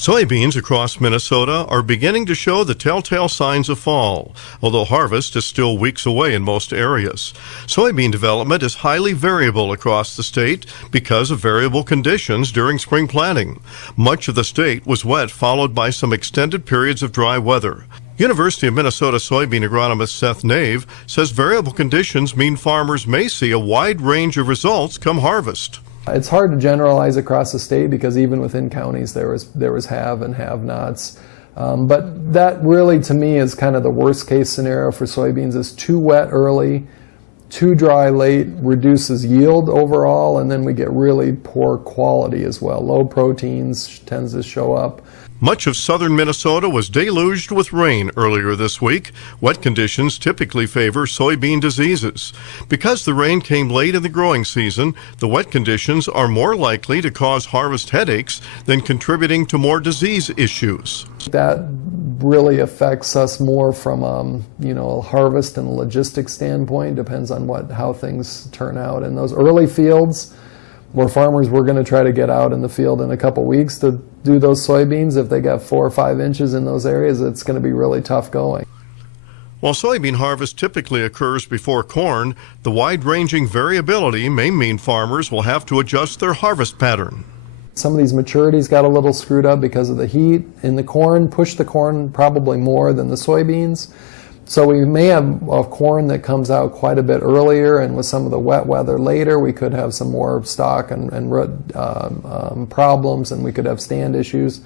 Soybeans across Minnesota are beginning to show the telltale signs of fall, although harvest is still weeks away in most areas. Soybean development is highly variable across the state because of variable conditions during spring planting. Much of the state was wet, followed by some extended periods of dry weather. University of Minnesota soybean agronomist Seth Nave says variable conditions mean farmers may see a wide range of results come harvest. It's hard to generalize across the state because even within counties there was have and have-nots. But that really, to me, is kind of the worst case scenario for soybeans. Is too wet early, too dry late, reduces yield overall, and then we get really poor quality as well. Low proteins tends to show up. Much of southern Minnesota was deluged with rain earlier this week. Wet conditions typically favor soybean diseases. Because the rain came late in the growing season, the wet conditions are more likely to cause harvest headaches than contributing to more disease issues. That really affects us more from a harvest and logistics standpoint. Depends on how things turn out in those early fields, where farmers were going to try to get out in the field in a couple weeks to do those soybeans. If they got 4 or 5 inches in those areas, it's going to be really tough going. While soybean harvest typically occurs before corn, the wide-ranging variability may mean farmers will have to adjust their harvest pattern. Some of these maturities got a little screwed up because of the heat in the corn, pushed the corn probably more than the soybeans. So we may have a corn that comes out quite a bit earlier, and with some of the wet weather later, we could have some more stalk and root problems, and we could have stand issues.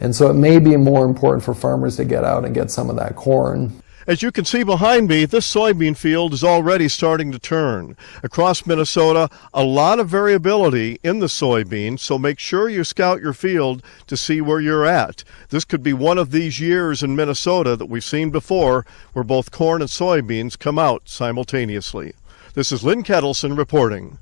And so it may be more important for farmers to get out and get some of that corn. As you can see behind me, this soybean field is already starting to turn. Across Minnesota, a lot of variability in the soybean, so make sure you scout your field to see where you're at. This could be one of these years in Minnesota that we've seen before, where both corn and soybeans come out simultaneously. This is Lynn Ketelsen reporting.